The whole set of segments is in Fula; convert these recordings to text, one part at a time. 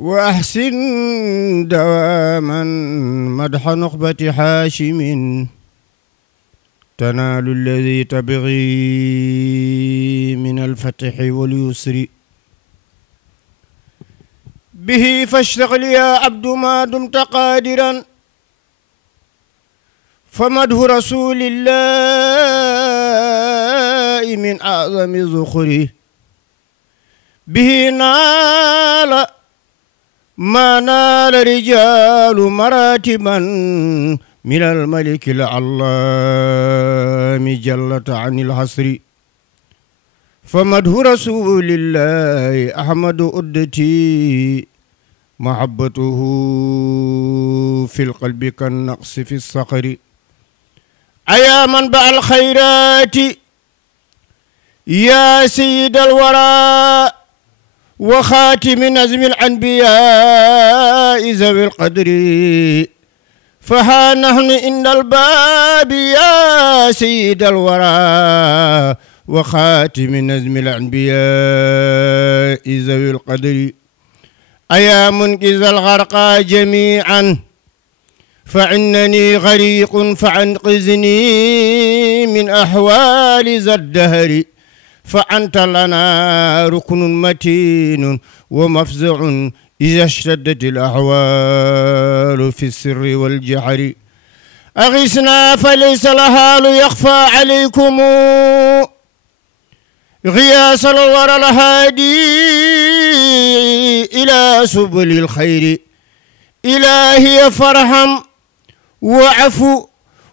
وأحسن دواما مدح نخبة حاشم تنال الذي تبغي من الفتح واليسر به فاشتغل يا عبد ما دمت قادرا فمده رسول الله من أعظم ذخره به نال ما نال رجال مراتبا من الملك العلام جلت عن الحصر فمده رسول الله أحمد أدتي محبته في القلب كالنقص في الصخر أيا منبع الخيرات يا سيد الورى وخاتم نزم الأنبياء ذوي القدر فها نحن إن الباب يا سيد الورى وخاتم نزم الأنبياء ذوي القدر أيا منقذ الغرقى جميعا فإنني غريق فأنقذني من أحوال ذا الدهر فأنت لنا ركن متين ومفزع إذا اشتدت الأحوال في السر والجهر أغثنا فليس الحال يخفى عليكم غياس الورى الهادي إلى سبل الخير إلهي فارحم وعفو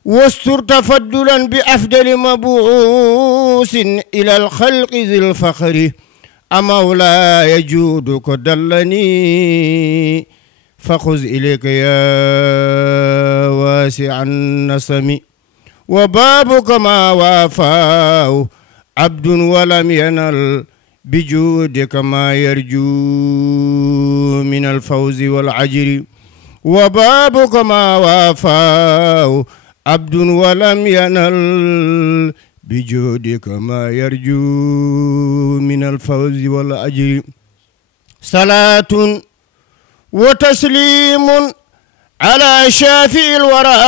واستر تفضلا بأفضل مبعوث إلى الخلق ذي الفخر أمولاي جودك دلني فخذ إليك يا واسع النسم وبابك ما وافاه عبد ولم ينل بجودك ما يرجو من الفوز والعجر وبابك ما وافاه عبد ولم ينل بجودك ما يرجو من الفوز والأجر صلاة وتسليم على شافي الورى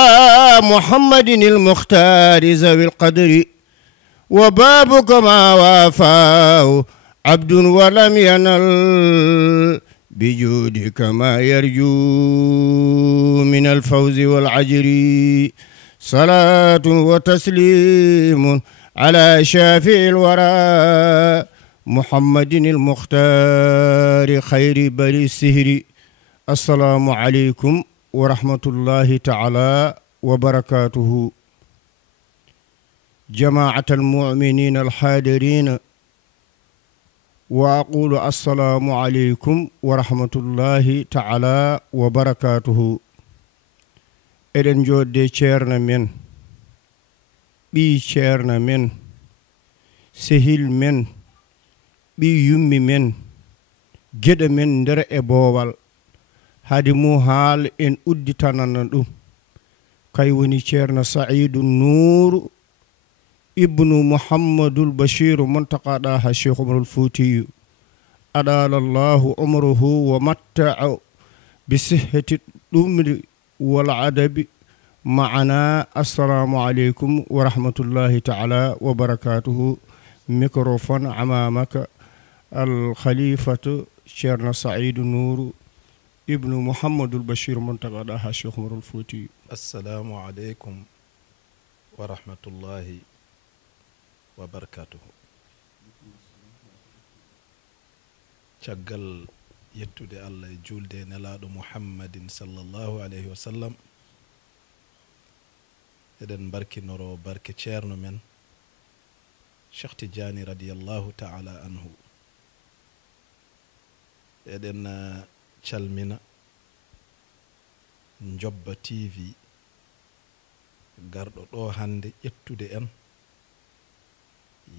محمد المختار ذوي القدر وبابك ما وافاه عبد ولم ينل بجودك ما يرجو من الفوز والعجر صلاة وتسليم على شافع الورى محمد المختار خير بني السهر السلام عليكم ورحمة الله تعالى وبركاته جماعة المؤمنين الحاضرين وأقول السلام عليكم ورحمة الله تعالى وبركاته eɗen jodde ceerno men ɓi ceerno men sehil men ɓi yummi men geɗe men nder e boowal hade mu haal en udditanana ɗum kay woni ceerno Saïdou Nourou ibnu Muhammadul Bashiru Muntaqada ha Cheikh Umarul Foutiyu adalallahu umruhu wa matta'a bi sihhati ɗumri والعدب معنا السلام عليكم ورحمة الله تعالى وبركاته ميكروفون أمامك الخليفة شيرنا سعيد نور ابن محمد البشير منتقى الشيخ عمر الفوتي السلام عليكم ورحمة الله وبركاته caggal yettude Allah e julde nelaɗo muhammadin sallallahu alayhi wa sallam eɗen barkinoro barke ceerno men Cheikh Tidiane radiyallahu ta'ala anhu eɗen calmina Jobba TV garɗo ɗo hande ƴettude en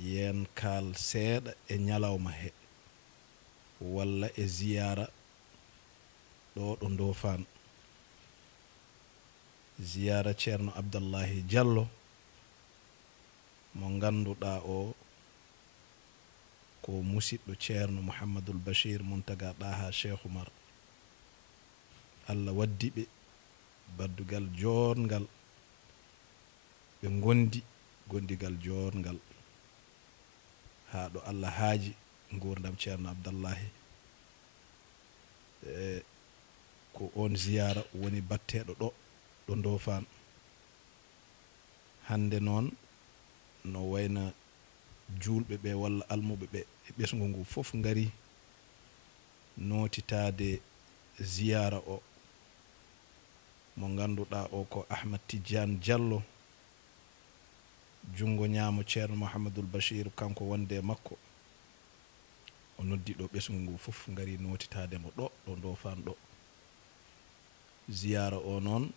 yen kaal seeɗa e ñalawma he walla e ziyara ɗo ɗo Ndofane ziyara ceerno Abdallahi Diallo mo ganduɗa o ko musidɗo ceerno Mouhamadoul Bachir Mountaga Daha Cheikh Oumar Allah waddi ɓe baddugal jorngal ɓe gondi gondigal jorngal ha ɗo Allah haaji gurdam ceerno Abdallahi ko on ziyara woni batteɗo ɗo Ndofane hande noon no wayna julɓe ɓe walla almuɓe ɓe e ɓesgu ngu fof ngari notitade ziyara o mo ganduɗa o ko Ahmad Tidiane Diallo jungo ñaamo ceerno Mouhamadoul Bachir kanko wonde makko o noddi ɗo ɓesgu ngu fof ngari notitademo ɗo Ndofane ɗo ziyara o noon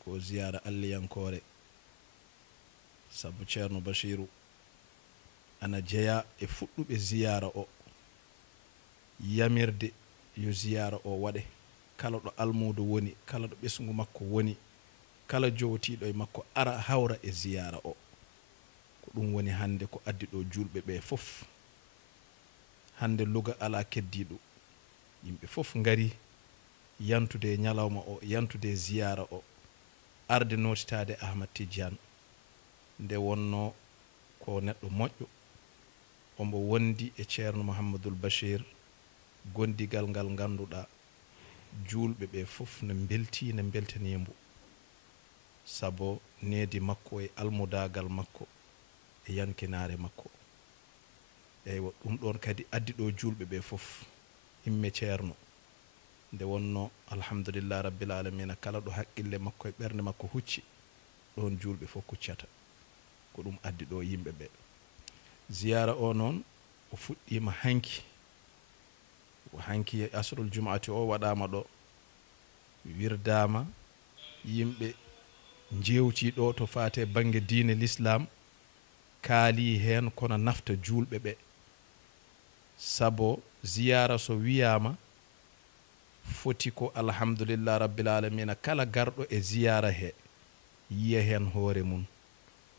ko ziyara alliyankore sabu ceerno Bachiru ana jeeya e fuɗɗuɓe ziyara o yamirde yo ziyara o waɗe kala ɗo almudo woni kala ɗo ɓesgu makko woni kala jowtiɗo e makko ara hawra e ziyara o ko ɗum woni hande ko addi ɗo julɓe ɓe fof hande Louga ala keddiɗo yimɓe fof ngari yantude ñalawma o yantude ziyara o arde notitade Ahmad Tidiane nde wonno ko neɗɗo moƴƴo omo wondi e ceerno Mouhamadoul Bachir gondigal ngal ganduɗa julɓe ɓe fof ne belti ne beltanimbo sabo needi makko e almudagal makko e yankinare makko eywa ɗum ɗon kadi addi ɗo julɓe ɓe fof imme ceerno nde wonno alhamdulillah rabbil alamina kala ɗo haqqille makko e ɓernde makko hucci ɗon julɓe fof kuccata ko ɗum addi ɗo yimɓe ɓe ziyara o noon o fuɗɗima hanki asrul jumaati o waɗama ɗo wirdama yimɓe jewti ɗo to fate banggue diine l'islam kaali hen kono nafta julɓe ɓe sabo ziyara so wiyama foti ko alhamdulillah rabbil alamina kala garɗo e ziyara he yiya hen hoore mum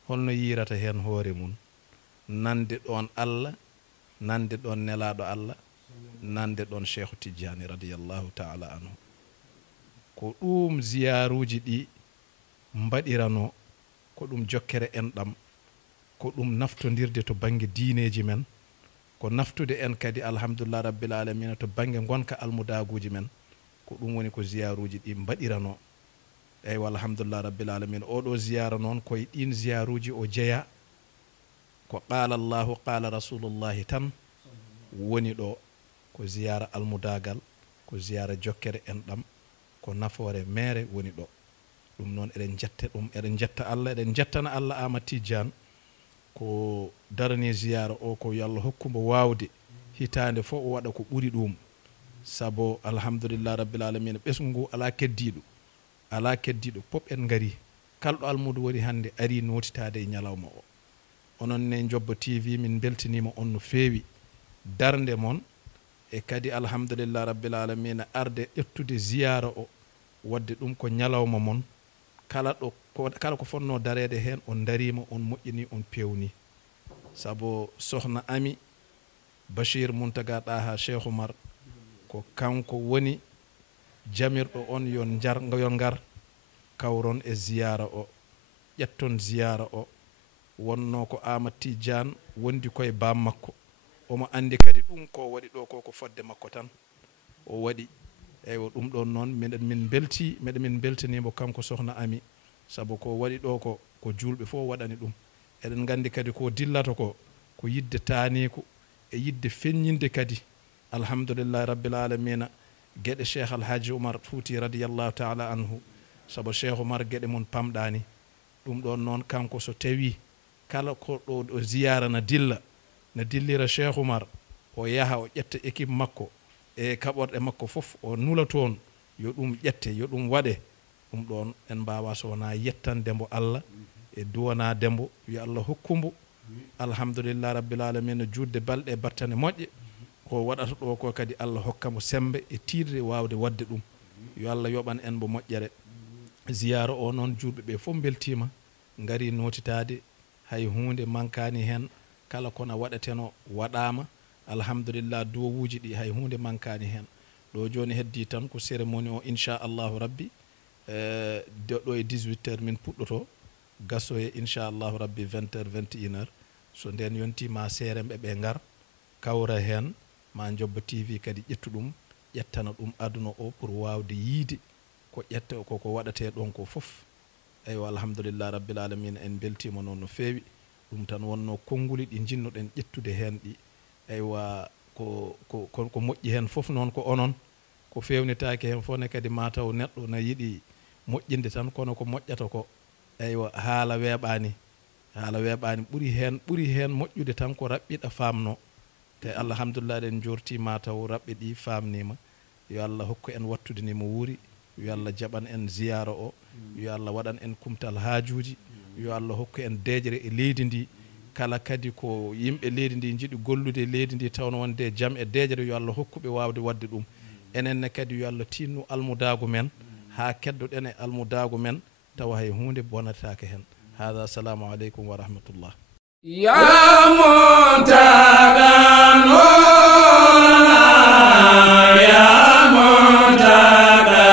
holno yirata hen hoore mum nande ɗon Allah nande ɗon nelaɗo Allah nande ɗon Cheikhu Tidiane radiyallahu ta'ala anhu ko ɗum ziyaruji ɗi mbaɗirano ko ɗum jokkere enɗam ko ɗum naftodirde to banggue diineji men ko naftude en kadi alhamdulillah rabbil alamina to banggue gonka almudaguji men ko ɗum woni ko ziyaruji ɗi mbaɗirano eyyi alhamdulillah rabbil alamina oɗo ziyara noon koye ɗin ziyaruji o jeeya ko qala Allahu qala rasulullahi tan woni ɗo ko ziyara almudagal ko ziyara jokkere enɗam ko nafoore mere woni ɗo ɗum noon eɗen jetta ɗum eɗen jetta Allah eɗen jettana Allah Ahmad Tidiane ko darani ziyara o ko yo Allah hokkumo wawde hitande fo o waɗa ko ɓuri ɗum sabo alhamdulillah rabbil alamina ɓesgu ngu ala keddiɗo pop en ngari kalɗo almudo woni hande ari notitade e ñalawma o onon ne Jobba TV min beltanima on no feewi darde mon e kadi alhamdulillah rabbil alamina arde ƴettude ziyara o wadde ɗum ko ñalawma mon kala ko fonno darede hen on darima on moƴƴini on pewni sabo sohna Ami Bachir Muntaga Ɗaha Cheikh Oumar ko kanko woni jamirɗo on yon ngar kawron e ziyara o ƴetton ziyara o wonno ko Ahmad Tidiane wondi koye bam makko omo andi kadi ɗum ko waɗi ɗo ko fodde makko tan o waɗi eyyi ɗum ɗon noon meɗen min beltanimo kanko sohna Ami saabu ko waɗi ɗo ko julɓe fof waɗani ɗum eɗen gandi kadi ko dillata ko yidde taaniku e yidde feññinde kadi alhamdulillah rabbil alamina gueɗe Cheikh Alhaji Oumar Fouti radiyallahu ta'ala anhu saabu Cheikh Oumar gueɗe mon pamɗani ɗum ɗon noon kanko so tawi kala ko ɗo ziyara na dillira Cheikh Oumar o yaha o ƴetta équipe makko e kaɓorɗe makko fof o nula toon yo ɗum ƴette yo ɗum waɗe ɗum ɗon en mbawa sowona yettandembo Allah e duwanadembo yo Allah hokkumbo alhamdulillah rabbil alamina judde balɗe battane moƴƴe ko waɗata ɗo ko kadi Allah hokkamo sembe e tirde wawde wadde ɗum yo Allah yoɓan en bo moƴƴere ziyara o noon julɓe ɓe fof beltima ngari notitade hay hunde mankani hen kala kono waɗeteno waɗama alhamdulillah duwowuji ɗi hay hunde mankani hen ɗo joni heddi tan ko cérémonie o inchallahu rabbi ɗo e 18h min puɗɗoto gasso e inchallahu rabbi 20h 21h so nden yonti ma seremɓe ɓe ngar kawra hen ma Jobba TV kadi ƴettu ɗum ƴettana ɗum aduna o pour wawde yiide ko ƴetta koko waɗate ɗon ko foof eywa alhamdulillah rabbil alamina en beltima noon no feewi ɗum tan wonno konnguli ɗi jinnoɗen ƴettude hen ɗi eywa ko moƴƴi hen foof noon ko onon ko fewnitaki hen fof ne kadi mataw neɗɗo na yiiɗi moƴƴinde tan kono ko moƴƴata ko eywa haala weeɓani ɓuuri hen moƴƴude tan ko raɓɓiɗa famno te alhamdulillah eɗen jorti mataw raɓɓe ɗi famnima yo Allah hokku en wattude ni mo wuuri yo Allah jaɓan en ziyara o yo Allah waɗan en kumtal haajuji yo Allah hokku en deejere e leydi ndi kala kadi ko yimɓe leydi ndi jiiɗi gollude leydi ndi tawno wonde jaam e deejere yo Allah hokkuɓe wawde wadde ɗum enenne kadi yo Allah tinnu almudagu men ha keddoɗen e almudagu men tawa hay hunde bonatake hen hada assalamu aleykum wa rahmatullah ya muntaga nurana ya muntaga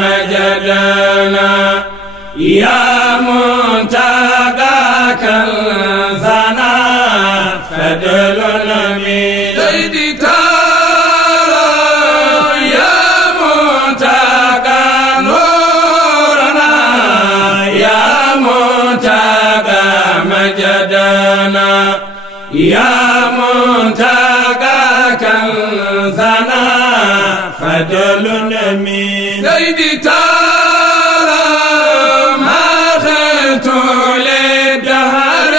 majadana ya muntaga kalzana fadlun min sayyidi tara ya muntaga nurana ya muntaga majadana ya muntaga kalzana fadlun min sayyidi tara ma khaltu lidahar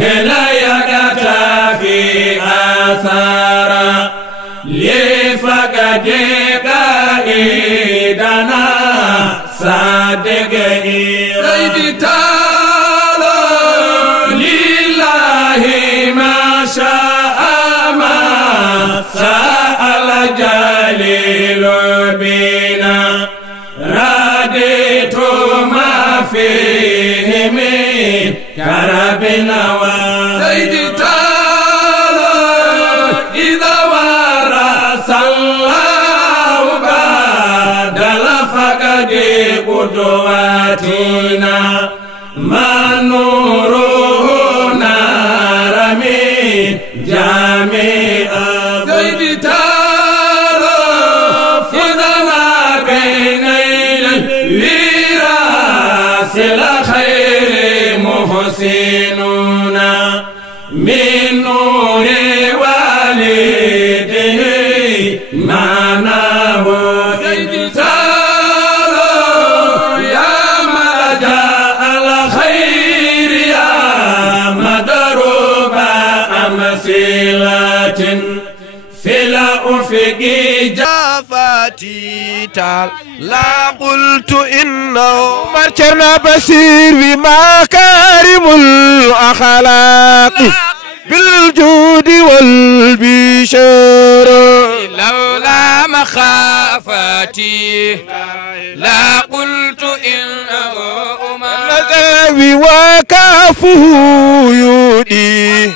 hina yagata fi athara li faqadi qaidana sadqi sayyidi tara lillahi ma sha'a ma sa'al jalil bina raditu ma fihi min karabina wa sayyidi tara idha warasallahu badal faqadi qudwatina manuruhu narami jami'a sayyidi tara fidana bainal wirasil khayri muhsinuna min nuri walidihi manahu sayyidi tara ya maja al khair ya madruba amsilatin fil ufiqi جافاتي تعال لا قلت إنه مرشنا بصير بمكارم الأخلاق بالجود والبشر لولا مخافتي لا قلت إنه الذي وكافه يودي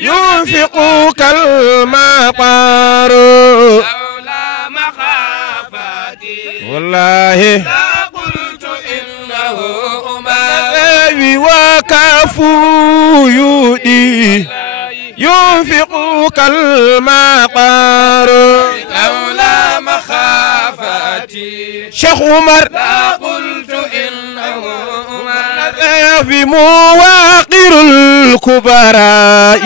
ينفق كالمطر لولا مخافتي والله لا قلت إنه الذي وكافه يودي ينفق كالمطر لولا مخافتي شيخ عمر لا قلت إنه في مواقر الكبراء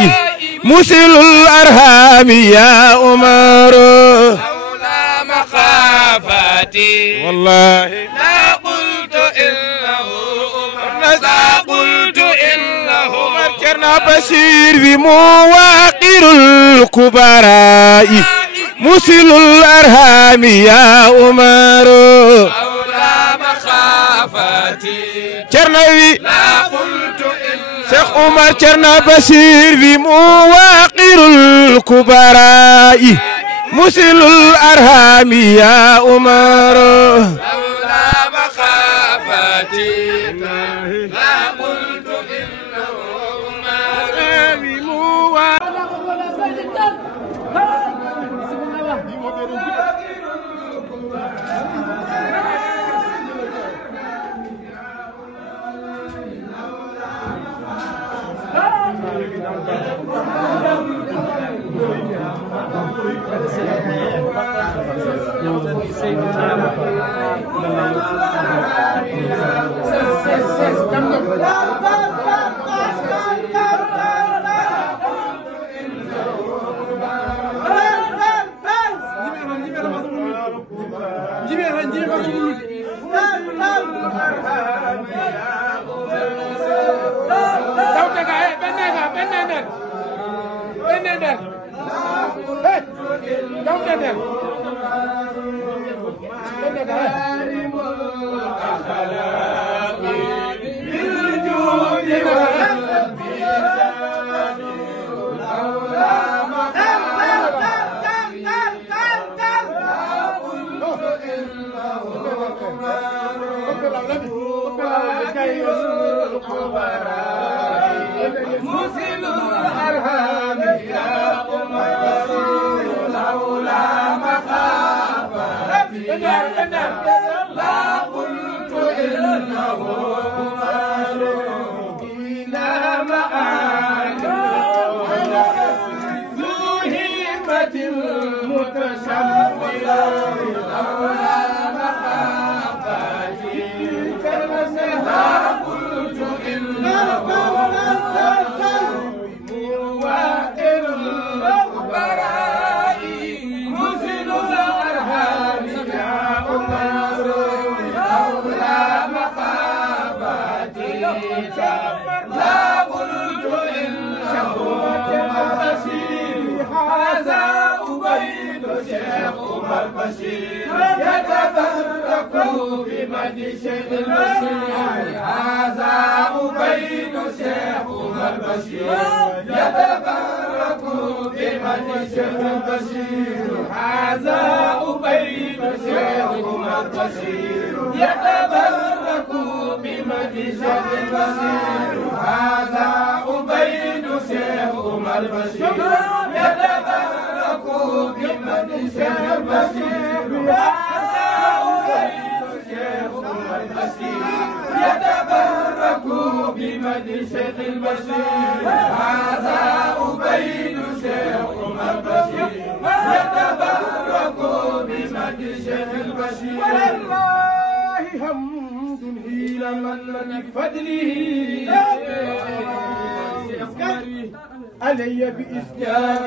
مسل الأرهام يا عمر لولا مخافتي والله لا قلت إنه لا قلت إنه مركرنا بشير بمواقر الكبراء مسل الأرهام يا عمر لولا مخافتي جرنوي لا قلت إنه شيخ عمر جرنا بشير بمواقر الكبراء مسل الأرهام يا عمر لولا مخافتي لا قلت إنه علي بإسجاد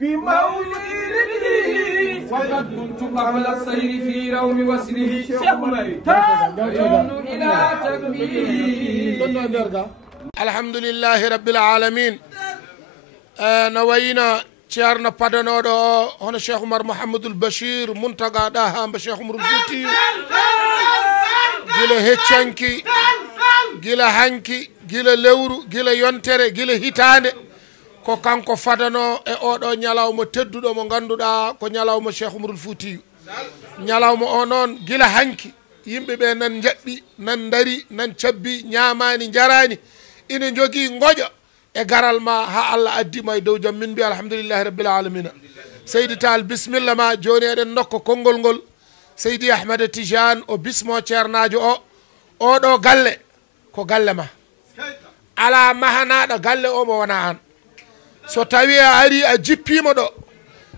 بمولده وقد كنت قبل السير في روم وسله إلى تكبير. الحمد لله رب العالمين. نوينا ceerno padanoɗo o hono cheikh oumar mouhamadoul bachir muntagaɗa hamba cheikh oumar fouti gila heccanki gila hanki gila lewru gila yontere gila hitande ko kanko fadano e oɗo ñalawma tedduɗo mo ganduɗa ko ñalawma cheikh oumarul fouti ñalawma o noon gila hanki yimɓeɓe nan jaɓɓi nan dari nan cabbi ñamani jarani ina jogui goƴa e garal ma ha Allah addima e dow jam min mbi alhamdulillahi rabbil alamina. Seydi Tall bisimilla ma joni eɗen nokka konngol ngol Seydi Ahmada Tijane o bismo ceernajo o oɗo galle ko galle ma ala mahanaɗo galle o mo wona an so tawi a ari a jippima ɗo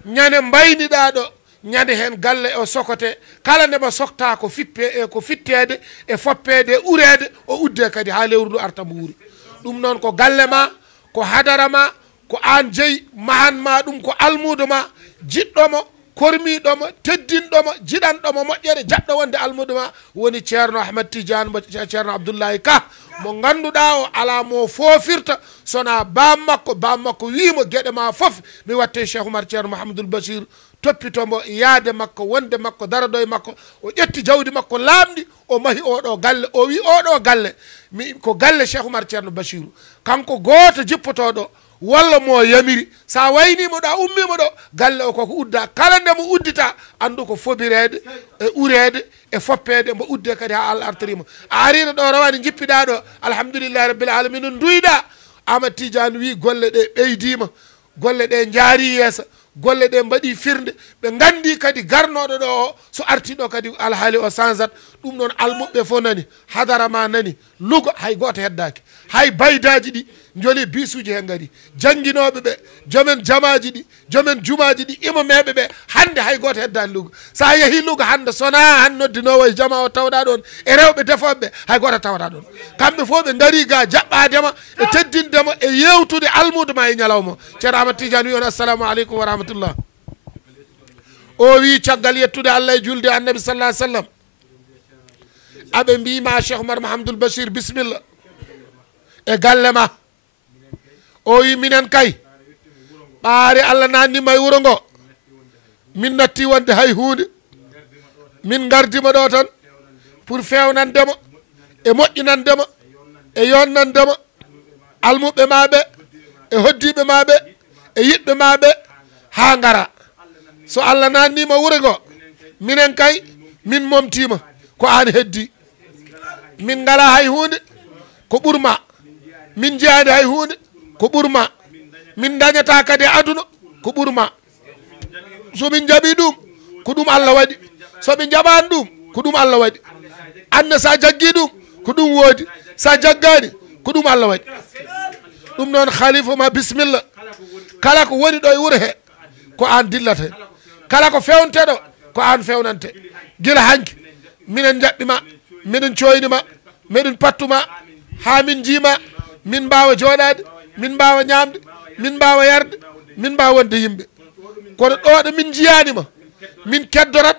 ñande mbayniɗa ɗo ñande hen galle o sokote kala ndema sokta ko fippe ko fittede e foppede e urede o udde kadi ha lewru ndu arta mo wuuri ɗum noon ko galle ma ko hadara ma ko an jeeyi mahanma ɗum ko almudo ma jiɗɗomo kormiɗomo teddinɗomo jiɗanɗomo moƴƴere jaɓɗo wonde almudo ma woni ceerno Ahmad Tidiane mo ceerno Abdoullahi Ka mo ganduɗa o ala mo fofirta sona bammakko wimo gueɗe ma foof mi watte Cheikh Oumar ceerno Mouhamadoul Bachir toppitomo yaade makko wonde makko daraɗo e makko o ƴetti jawdi makko laamɗi o mahi oɗo galle o wi oɗo galle ko galle Cheikh Oumar ceerno Bachir kanko goto jippotoɗo walla mo yamiri sa waynimo ɗo a ummimo ɗo galle o koko udda kala ndemo uddita andu ko fobirede e urede e foppede mbo udde kadi ha Allah artirima a arino ɗo rawani jippiɗa ɗo alhamdulillahi rabbil alamin no duyɗa Ahmad Tidiane wi golle ɗe ɓeydima golle ɗe jaari yeesa golle ɗe mbaɗi firnde ɓe gandi kadi garnoɗo ɗo o so artiɗo kadi alhaali o sansat ɗum noon almuɓe fof nani hadara ma nani luga hay goto heddaki hay baydaji ɗi joli bisuji he gaari jangguinoɓe ɓe jomen jamaji ɗi jomen jumaji ɗi imameɓe ɓe hande hay goto heddani luga sa yeehi luga hande sona han noddinowo e jama o tawɗa ɗon e rewɓe defoɓeɓe hay goto tawata ɗon kamɓe fof ɓe gaari ga jaɓɓadema e teddindema e yewtude almude ma e ñalawma ceerno Ahmad Tidiane wi on assalamu aleykum wa rahmatullah o wi caggal yettude Allah e julde annabi sallah ah sallam aɓe mbima Cheikh Oumar Mahamadou Bachir bisimilla e galle ma o wi minen kay ɓaari Allah nannima e wuuro ngo min natti wonde hay hunde min gardima ɗo tan pour fewnandema e moƴƴinandema e yonnandema almuɓe maɓe e hoddiɓe maɓe e yiɗɓe maɓe ha gara so Allah nannima wuuro ngo minen kay min momtima ko an heddi min ngala hay hunde ko ɓurma min jeyade hay hunde ko ɓurma min dañata kadi aduna ko ɓurma somin jaaɓi ɗum ko ɗum Allah waɗi soɓe jaɓani ɗum ko ɗum Allah waɗi anne sa jaggi ɗum ko ɗum woodi sa jaggani ko ɗum Allah waɗi ɗum noon khalifa ma bisimilla kala ko woni ɗo e wuuro he ko an dillata kala ko fewnteɗo ko an fewnante guila hanki minen jaɓɓima miɗen coynima miɗen pattuma ha min jiima min mbawa joɗade min mbawa ñamde min mbawa yarde min mbawa wonde yimɓe kono ɗo ɗo min jiyanima min keddorat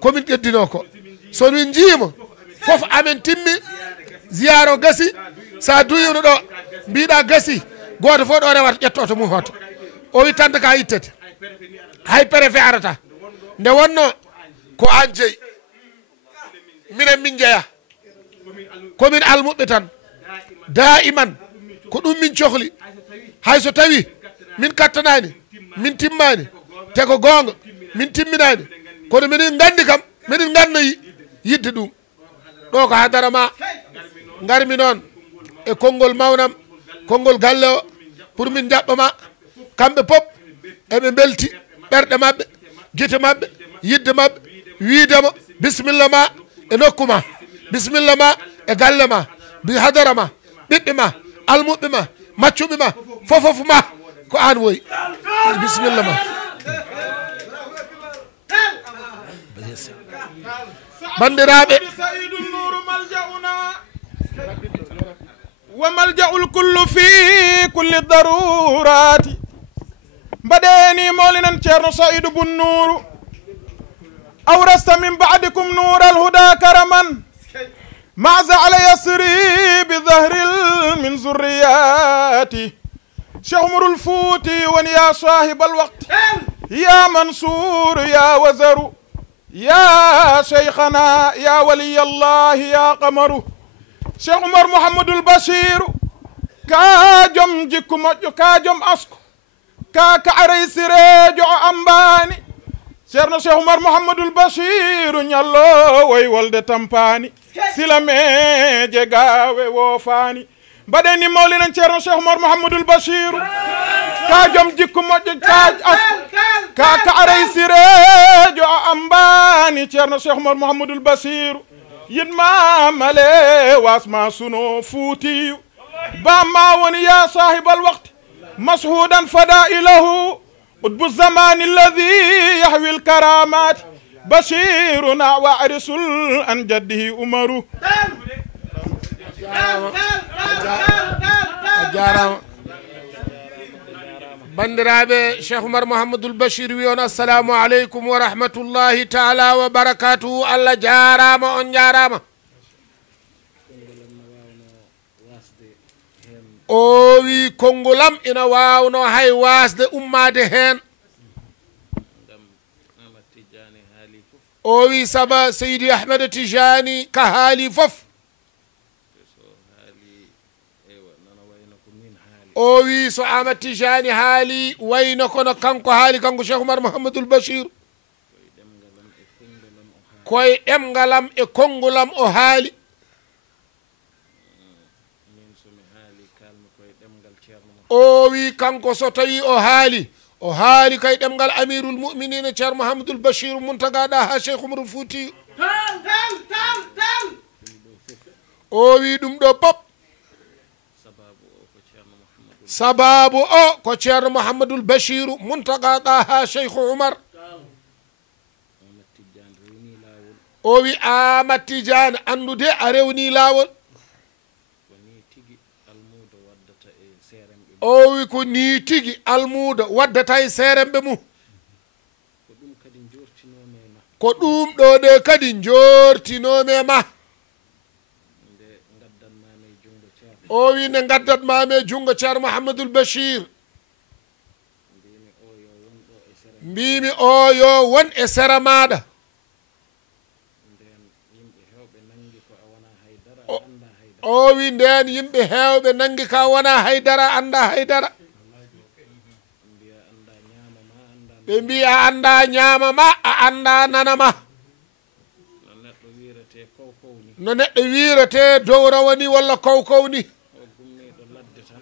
komin ƴeddino ko so min jiima foof amen timmi ziyaro gasi sa duyino ɗo mbiɗa gasi goto fof ɗo rewata ƴetto to mum hoto o wi tanta ka ittete hay préfet arata nde wonno ko an jeeyi minen min jeeya komin almuɓe tan daiman ko ɗum min cohli hayso tawi min kattanani min timmani te ko gonga min timminani kono minen gandi kam minen gannoyi yidde ɗum ɗo ko hadara ma garmi noon e konngol mawnam konngol galle o pour min jaɓɓama kamɓe pop eɓe belti ɓerɗe mabɓe guite mabɓe yidde mabɓe wiidema bisimilla ma e nokku ma bisimilla ma e galle ma bi hadara ma ɓiɓɓe ma almuɓe ma maccuɓe ma fofof ma ko an woyi bisimilla ma bandiraɓe وملجأ الكل في كل الضرورات بديني مولنا شيرنا سعيد بن نور أورثت من بعدكم نور الهدى كرما مع زعل يسري بظهر من ذرياتي شهمر الفوتي ونيا صاحب الوقت يا منصور يا وزر يا شيخنا يا ولي الله يا قمر Cheikh Oumar Mouhamadul Bachir ka jom jikku moƴƴo ka jom asko ka aray sirejo o ambani ceerno Cheikh Oumar Mouhamadul Bachir ñallo woy wolde tampani silameje gawe wofani mbaɗeni mawlinan ceerno Cheikh Oumar Mouhamadul Bachir ka jom jikku moƴƴo ka asko ka aray sirejo o ambani ceerno Cheikh Oumar Mouhamadul Bachir ينما ملي واسما سنو فوتي بما ون يا صاحب الوقت مشهودا فدائله قطب الزمان الذي يحوي الكرامات بشيرنا وعرس عن جده عمر bandiraɓe Cheikh Oumar Mouhamadoul Bachir wi on assalamu aleykum wa rahmatullahi taala wa barakatuhu Allah jarama on jarama o wi kongolam ina wawno hay wasde ummade hen o wi saba Seydi Ahmed Tijani ka haali fof o wi so Ahmad Tijani haali wayno kono kanko haali kanko Cheikh Oumar Mouhamadoul Bachir koye ɗemgalam e kongolam o haali o wi kanko so tawi o haali o haali kay ɗemgal amirul muminina ceerno mouhamadoul bachir muntagaɗa ha cheikh oumarul fouti o wi ɗum ɗo pop sababu o ko ceerno mouhamadoul bachiru muntagaɗa ha cheikh oumar o wi Amat Tidiane andude a rewni lawol o wi ko ni tigi almudo waddata e seremɓe mum ko ɗum ɗo ɗe kadi jortinome ma o wi ne gaddatmami jungo ceerno mouhamadoul bachir mbimi o yo won e sera maɗa o wi nden yimɓe hewɓe nangi ka wona haydara anda haydara ɓe mbi a anda ñaama ma a anda nana ma no neɗɗo wirete dow rawani walla kowkow ni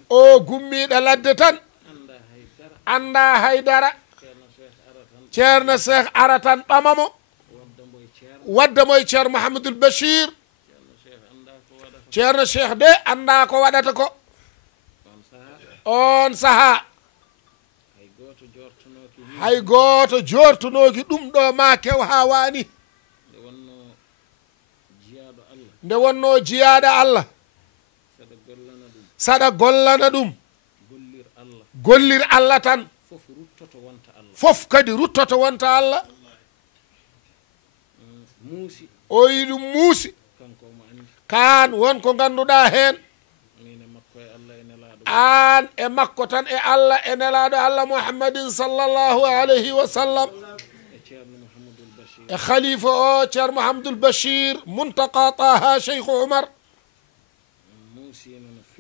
o gummiɗo ladde tan anda haydara ceerno cheikh ara tan ɓamamo waddamo e ceerno mouhamadoul bachir ceerno cheikh de anda ko waɗata ko on saaha hay goto jortunoki ɗum ɗo ma kew ha wani nde wonno jiyaɗo allah saɗa gollana ɗum gollir allah tan fof kadi ruttoto wonta allah o yi ɗum muusi kan wonko ganduɗa hen an e makko tan e allah e nelaɗo allah mouhammadin sallllahu alayhi wa sallam e khalifa o ceerno mouhamadoul bachir muntaka taha cheikh oumar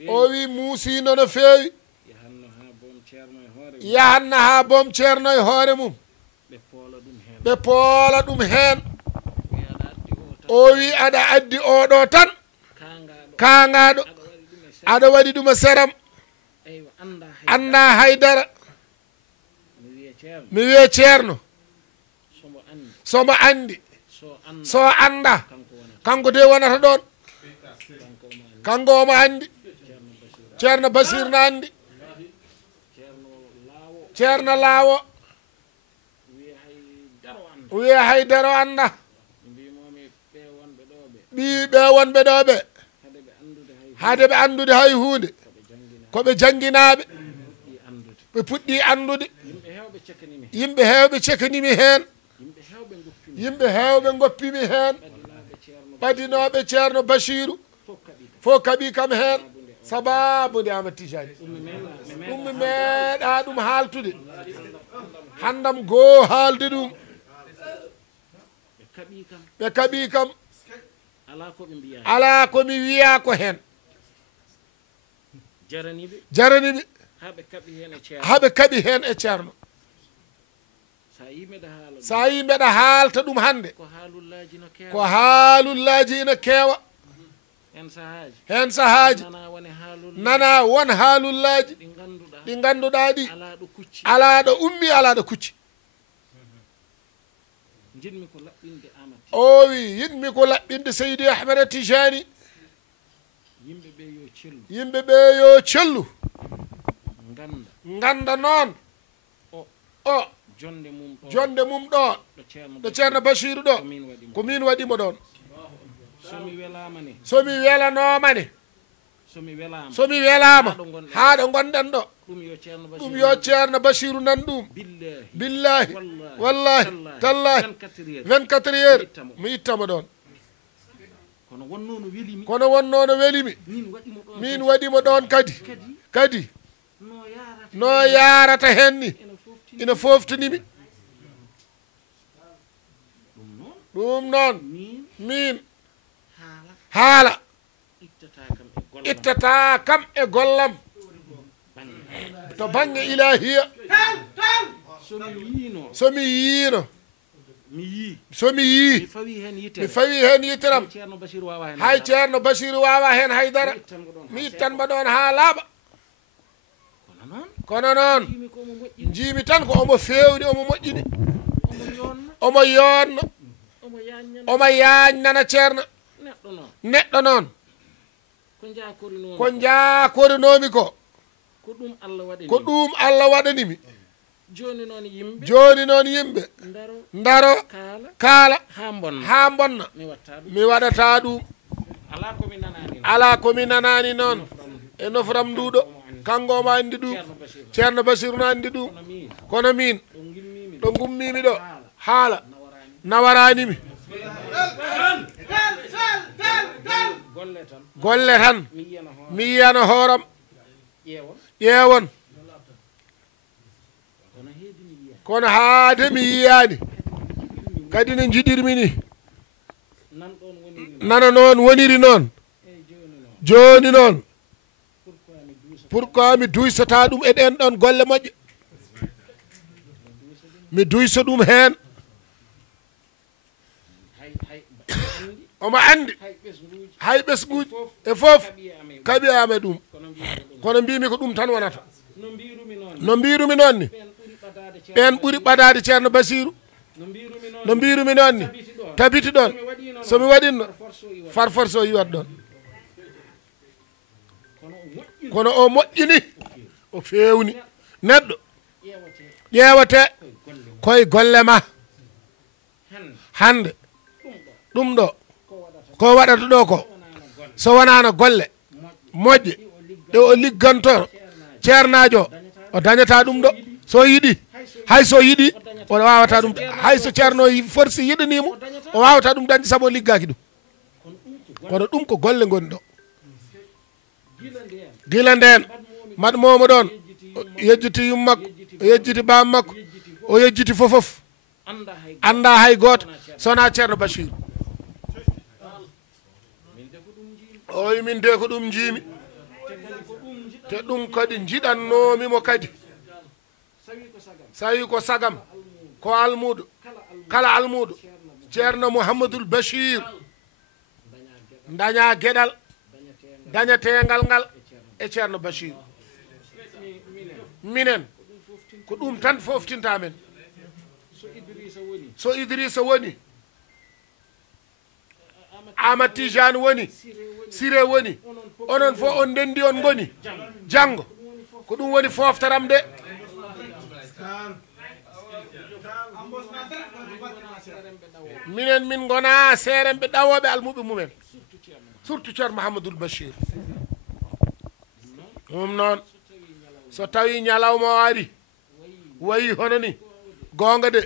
o wi muusino no feewi yahanna ha boom ceerno e hoore mum ɓe poola ɗum hen o wi aɗa addi oɗo tan kangaɗo aɗa waɗi ɗum e seram anda haydara mi wiye ceerno somo andi so anda kanko de wonata ɗon kanko omo andi ceerno basir no andi ceerno laawo wiye haydara o anda ɓi ɓe wonɓe ɗo ɓe hade ɓe andude hay hunde koɓe jangguinaɓe ɓe puɗɗi andude yimɓe hewɓe cekanimi hen yimɓe hewɓe goppimi hen ɓadinoɓe ceerno bachiru fo kaɓi kam hen sababude Amat Tidiane ɗum mi meeɗa ɗum haltude handam goo haalde ɗum ɓe kaɓi kam ala komi wiya ko hen jaraniɓe haɓe kaɓi hen e ceerno sa yi mbeɗa haalta ɗum hande ko haalullaji ina keewa hen sahaji nana won haalullaji ɗi ganduɗa ɗi ala ɗo ummi ala ɗo kucci o wi yinmi ko laɓɓinde seydi ahmada tijani yimɓe ɓe yo cellu ganda noon o jonde mum ɗo ɗo ceerno bachiru ɗo ko min waɗimo ɗon somi welanomane somi welama haɗo gonɗen ɗo ɗum yo ceerno bachiru nan ɗum billahi wallahi tallahi 24 heures mi ittamo ɗon kono wonno no welimi min waɗimo ɗon kadi no yarata hen ni ina foftanimi ɗum noon min haala ittata kam e gollam to banggue ilahiya somi yiino somi yii mi fawi hen yitteram hay ceerno bachiru wawa hen haydara mi ittanmo ɗon ha laaɓa kono noon jiimi tan ko omo fewni omo moƴƴini omo yonno omo yañnana ceerno neɗɗo noon ko jakorinomi ko ko ɗum Allah waɗanimi joni noon yimɓe ndaro kaala ha bonna mi waɗata ɗum ala komi nanani noon e nofram nduɗo kanko ma andi ɗum ceerno Basiru no andi ɗum kono min ɗo gummimi ɗo haala nawaranimi golle tan mi yiyano hooram ƴeewon kono haade mi yiyani kadi no jiɗirmi ni nana noon woniri noon joni noon pourquoi mi duysata ɗum e ɗen ɗon golle moƴƴe mi duyso ɗum heen omo andi hay ɓesguji e fof kaɓiyama ɗum kono mbimi ko ɗum tan wonata no mbirumi noon ni ɓen ɓuuri ɓadade ceerno Basiru no mbirumi noon ni tabiti ɗon somi waɗinno far force o yiwat ɗon kono o moƴƴini o fewni neɗɗo ƴeewate koye golle ma hande ɗum ɗo ko waɗata ɗo ko so wonano golle moƴƴe ɗe o ligganto ceernajo o dañata ɗum ɗo so yiɗi hay so yiɗi o wawata ɗum hay so ceerno forsi yiɗanimo o wawata ɗum dañde saabu o liggaki ɗum kono ɗum ko golle goni ɗo gila nden maɗmomo ɗon o yejjiti yummakko o yejjiti bammakko o yejjiti fofof anda hay goto sona ceerno Basiru o wi min de ko ɗum jiimi te ɗum kadi jiɗannomimo kadi sawi ko sagam ko almudo kala almudo ceerno Mouhamadoul Bachir daña gueɗal daña tengal ngal e ceerno Bachir minen ko ɗum tan foftinta men so Idrissa woni Amadou Tijane woni Siré woni onon fof on ndendi on goni janggo ko ɗum woni foftaram de minen min gona seeremɓe ɗawoɓe almuɓe mumen surtout ceerno Mouhamadoul Bachir ɗum noon so tawi ñalawma o ari wayi hono ni gonga de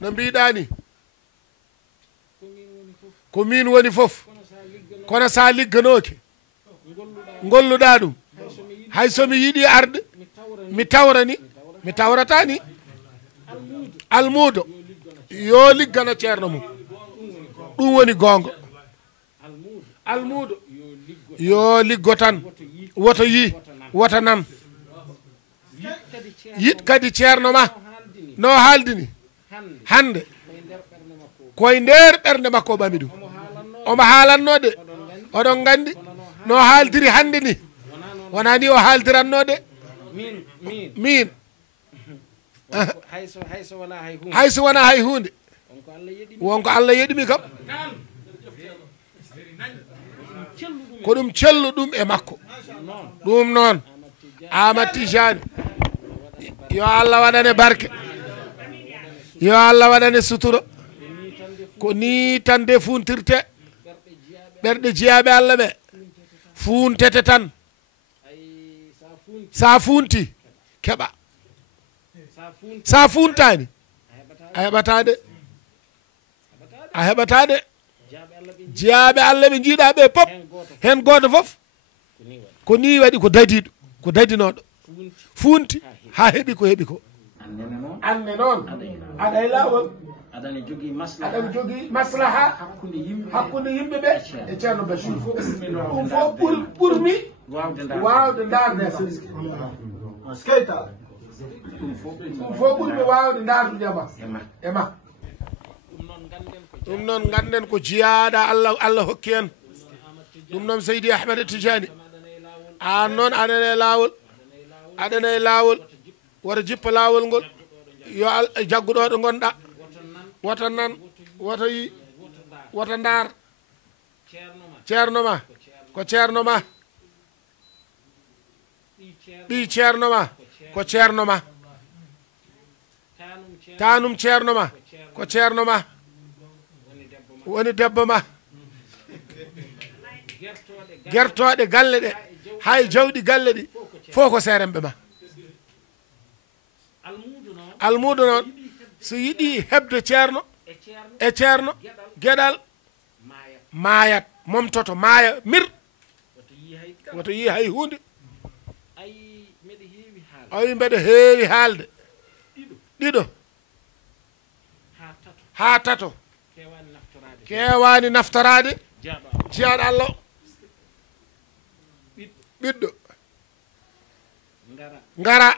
no mbiɗani ko min woni fof kono sa ligganoke golluɗa ɗum hay somi yiiɗi arde mi tawrani mi tawratani almudo yo liggana ceerno mum ɗum woni gonga almudo yo liggo tan woto yi wota nan yit kadi ceerno ma no haaldini hande koye nder ɓernde makko o ɓami ɗum omo haalanno de oɗon gandi no haaldiri hande ni wona ni o haaldiranno de min hayso wona hay hunde wonko Allah yeɗimi kam ko ɗum cellu ɗum e makko ɗum noon Amadou Tijani yo Allah waɗane barke yo Allah waɗane suturo ko ni tan de funtirte ɓerɗe jeyaɓe Allah ɓe funtete tan sa funti keɓa sa funtani a heɓatade a heɓatade jeyaɓe Allah ɓe jiiɗa ɓe pop hen goto foof ko ni waɗi ko dadiɗo ko dadinoɗo funti ha heeɓi ko heeɓi ko anne noon aɗa e lawol aɗana jogui maslaha hakkude yimɓe ɓe e ceerno Bachir ɗum fof ɓurmi wawde darde ɗum fof ɓurmi wawde dardude e ma ɗum noon ganden ko jiyaɗa Allah hokki en ɗum noon Seydi Ahmed Tijani an noon aɗana e lawol woto jippa laawol ngol yo jagguɗo ɗo gonɗa woto nan woto yi woto ndar ceerno ma ko ceerno ma ɓi ceerno ma ko ceerno ma tanum ceerno ma ko ceerno ma woni debbo ma gertoɗe galle ɗe hay jawɗi galle ɗi fof ko seeremɓe ma almudo noon so yiɗi hebde ceerno e ceerno gueɗal maayat momtoto maaya mir woto yi hay hunde ayi mbeɗa heewi haalde ɗiɗo ha tato kewani naftorade jiyaɗo Allah ɓiɗɗo ngara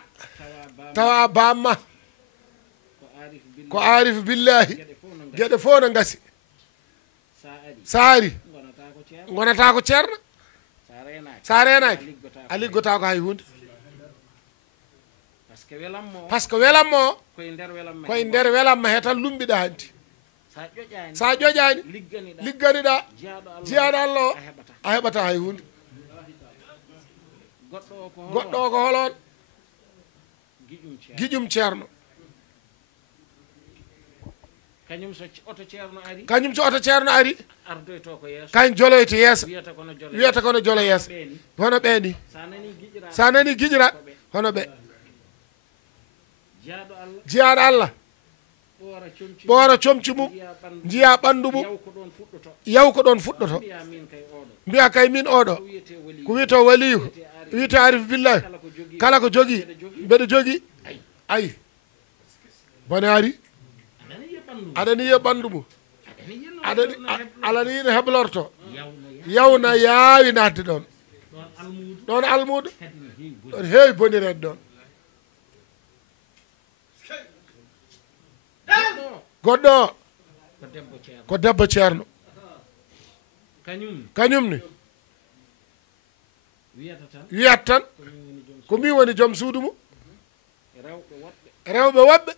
tawa bamma ko arifu billahi gueɗe fof no gasi saari gonata ko ceerno sa renaki a liggota ko hay hunde par ce que welamma o koye nder welamma he tan lumbiɗa hanti sa ƴoƴani ligganiɗa jiyaɗo Allah o a heɓata hay hunde goɗɗo o ko holon guiƴum ceerno kañum so oto ceerno ari kañ joloyto yeeso wiyata kono jolo yeeso hono ɓeeni sa nani guiƴiraɓe hono ɓe jiyaɗo Allah ɓoora comci mum jiya ɓandu mum yaw ko ɗon fuɗɗoto mbiya kay min oɗo ko wiyto waliyu wiyto arif billahi kala ko jogui mbeɗa jogui ayi bone ari aɗani yiya ɓandu mum aɗani alani yiɗo heblorto yawna yaawi nadde ɗon ɗon almudo ɗon heewi bonirede ɗon goɗɗo o ko debbo ceerno kañum ni wiyat tan ko min woni joom suudu mum rewɓe woɓɓe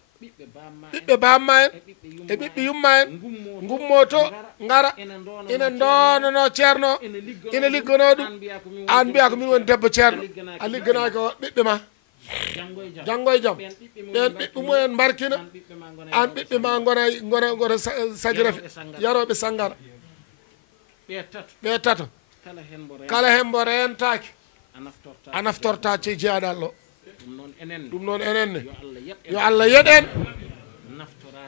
ɓiɓɓe bamma en e ɓiɓɓe yumma en gummo to ngara ina donano ceerno ina liggano ɗum an mbiya ko min woni debbo ceerno a ligganaki o ɓiɓɓe ma janggo e jaam ɓen ɓiɓɓe mumen mbarkina an ɓiɓɓe ma gona sajirafe yaroɓe sangara ɓe tato kala hen mbo rentaki a naftorta ce jeyaɗo Allah ɗum noon enenne yo Allah yeɗen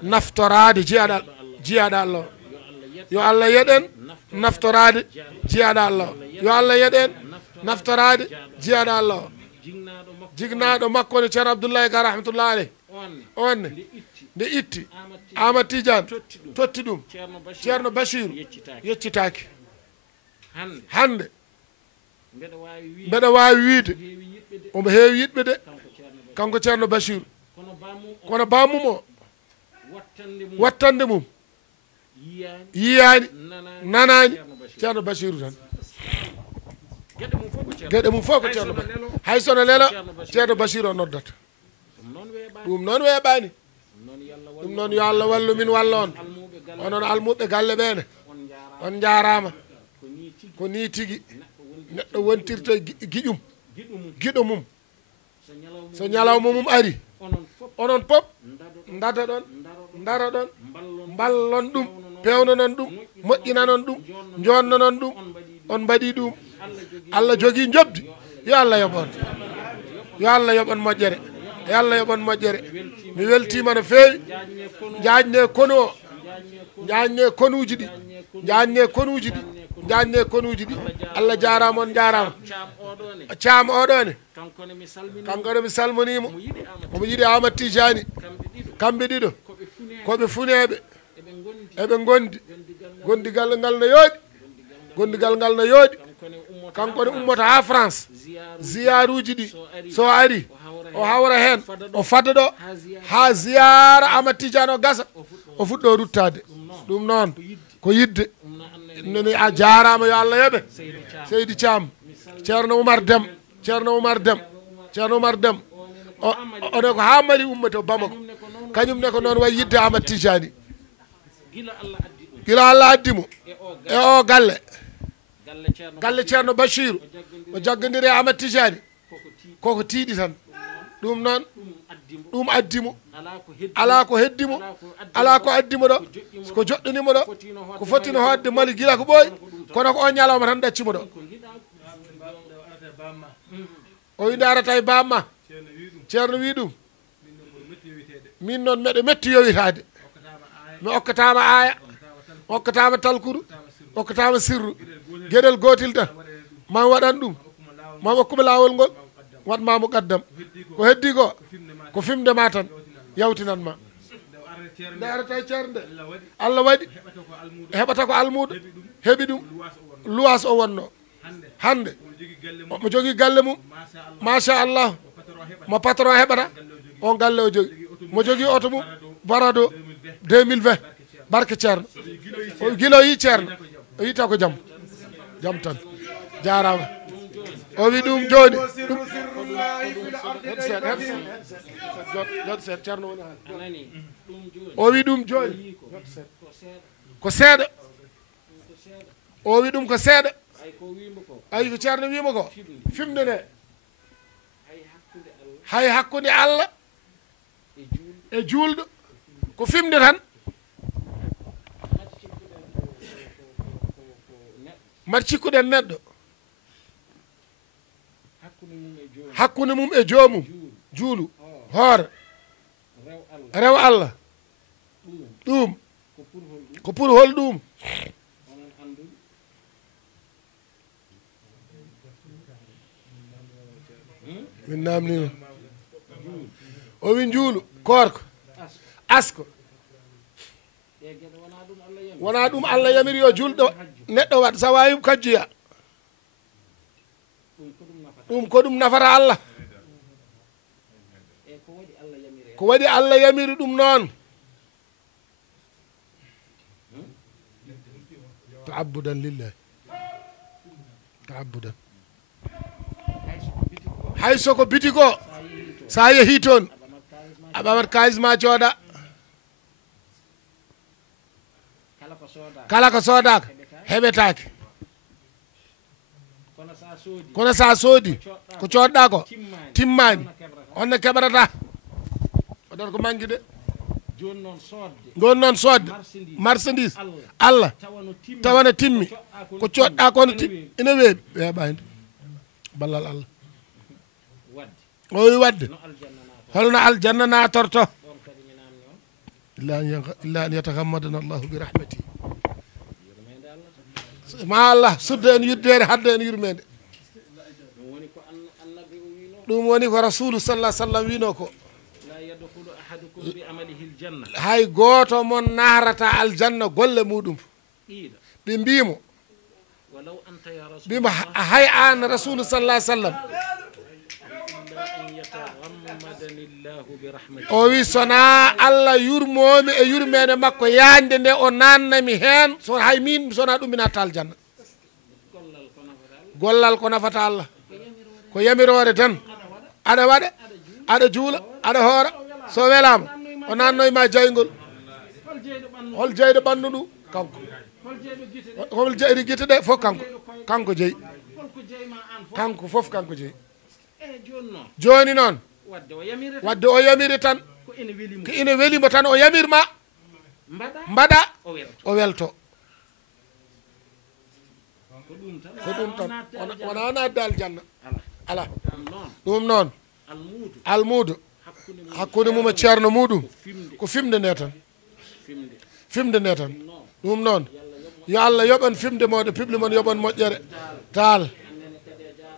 naftorade jeyaɗo Allah yo Allah yeɗen naftorade jeyaɗo Allah yo Allah yeɗen naftorade jeyaɗo Allah jignaɗo makko ne ceerno Abdoullahi Ka rahmatullahi aleyh onne nde itti Amadou Tidiane totti ɗum ceerno Bachir yeccitaki hande mbeɗa wawi wiide omo heewi yiɗɓe de kanko ceerno Bachir kono bamum o wattande mum yiyani nanani ceerno Bachiru tan gueɗe mum fof ko ceerno Ba hay sono lelo ceerno Bachiru o noddata ɗum noon weeɓani ɗum noon yo Allah wallu min walla on onon almuɓe galle ɓene on jarama ko ni tigui neɗɗo wontirta guiɗo mum so ñalawma mum ari onon pop dada ɗon dara ɗon ballon ɗum pewnanon ɗum moƴƴinanon ɗum jonnanon ɗum on mbaɗi ɗum Allah jogui jobdi yo Allah yoɓon yo Allah yoɓon moƴƴere yo Allah yoɓon moƴƴere mi weltima no feewi jaajne konu o jaajne konuji ɗi jaajne konuji ɗi jaajne konuji ɗi Allah jarama on jarama caam oɗone kankone mi salmonimo omo yiiɗi Amadou Tijani kamɓe ɗiɗo koɓe funeɓe eɓe gondi gondigal ngal no yooɗi gondigal ngal no yooɗi kankone ummoto ha France ziyaruji ɗi so ari o hawra hen o fadda ɗo ha ziyara Amadou Tidiane o gasa o fuɗɗo ruttade ɗum noon ko yidde nani a jarama yo Allah yoɓe Seydi Thiam ceerno Oumar Deme ceerno Oumar Deme oɗo ko ha mali ummato bamako kañum ne ko noon way yidde Ahmad Tijani gila Allah addimo e o galle ceerno Bachiru o jaggodiri e Ahmad Tijani koko tiiɗi tan ɗum noon ɗum addimo ala ko heddimo ala ko addimo ɗo ko joɗɗinimo ɗo ko fottino hodde mali gila ko ɓooyi kono ko o ñalawma tan ɗaccimo ɗo o wi darata e bamma ceerno wi ɗum min noon meɗe metti yowitade mi okkatama aya mi okkatama talkudu okkatama sirru gueɗel gotil tan ma waɗan ɗum ma hokkuma lawol ngol watma mo gaddam ko heddi ko fimde ma tan yawtinanma nde arata e ceerno nde Allah waɗi heɓata ko almudo heeɓi ɗum luwas o wonno hande mo jogui galle mum machallah mo patron heɓata on galle o jogui mo jogui oto mum barado 2020 barke ceerno o guilo yi ceerno o yita ko jaam tan jarama o wi ɗum joni o wi ɗum joni ko seeɗa o wi ɗum ko seeɗa ayi ko ceerno wima ko fimde nde hay hakkude Allah e julɗo ko fimde tan mat cikkuɗen neɗɗo hakkude mum e joomum juulu hoore rew Allah ɗum ko pour hol ɗum min namnima o wi juulu korko asko wona ɗum Allah yamiri yo julɗo neɗɗo wat sa wawi kajjuya ɗum ko ɗum nafata Allah ko waɗi Allah yamiri ɗum noon ta'abbudan lillahi ta'abbudan hay soko biti ko sa yeehi toon a ɓamat kalis ma cooda kala ko soodaka heɓetake kono sa soodi ko coodɗa ko timmani onne keɓrata oɗon ko manque de gon noon soodde marchandise Allah tawana timmi ko coodɗa kono ina weeɓi weeɓani ballal Allah o wi wadde holno aljanna natorto illa an yatahammadana Allahu bi rahmatihi ma Allah sudda en yuddere hadda en yurmede ɗum woni ko rasulu sallah sallam wino ko hay goto mon narata aljanna golle muɗum ɓe mbimo mbimo hay an rasulu sallah sallam o wi sona Allah yurmomi e yurmede makko yande nde o nannami hen so hay min sona ɗum mi natta aljanna gollal ko nafata Allah ko yamirore tan aɗa waɗa aɗa juula aɗa hoora so welama o nannoyma jaygol hol jeyɗo ɓandu ɗum kanko hol jeyɗo guite ɗe fof kanko jeeyi kanko fof kanko jeeyi joni noon wadde o yamiri tan ko ina welimo tan o yamirma mbaɗa o welto ko ɗum tan wona nadde aljanna ala ɗum noon almudo hakkude mum e ceerno muɗum ko fimde nde tan fimde nde tan ɗum noon yo Allah yoɓan fimde moɗo piɓli mon yoɓan moƴƴere taal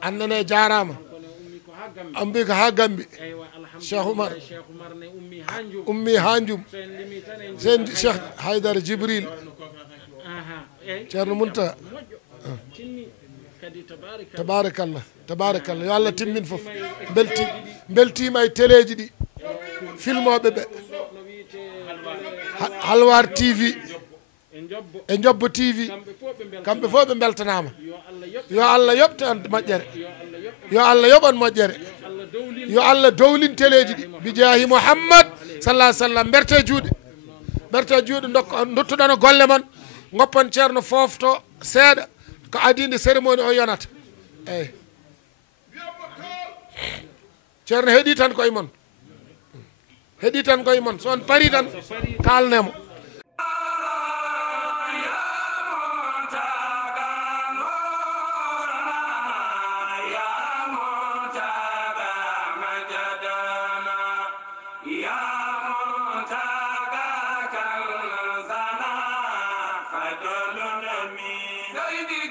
annene jarama an mbi ko ha gambi Cheikh Oumar ummi hanjum sen Cheikh Haydara Djibril ceerno Munta tabarakallah yo Allah timmin foof beltima e téléji ɗi filmoɓe ɓe Halwar TV e Jobbo TV kamɓe fof ɓe beltanama yo Allah yoɓta moƴƴere yo Allah yoɓan moƴƴere yo Allah dowlin teleji ɗi bi jaahi mouhammad sallah sallam berte juuɗe dottuɗano golle mon goppan ceerno fofto seeɗa ko adinde cérémonie o yonata eyyi ceerno heeɗi tan koye mon so on pari tan kalnemo Lady